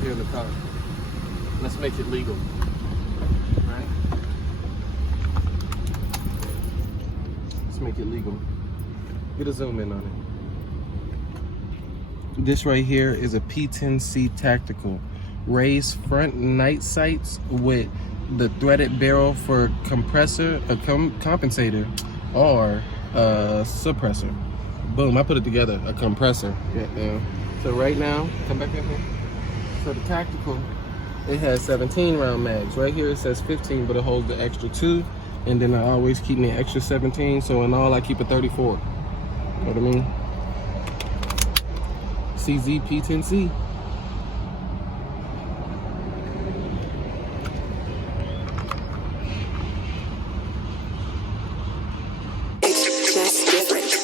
over here in the car. Let's make it legal, right? Let's make it legal. Get a zoom in on it. This right here is a P10C Tactical. Raised front night sights with the threaded barrel for compressor, a compensator, or a suppressor. Boom, I put it together, a compressor. Yeah. So right now, come back in here. So the Tactical, it has 17 round mags. Right here it says 15, but it holds the extra 2. And then I always keep me an extra 17, so in all I keep a 34. You know what I mean? CZ P10C. It's just different.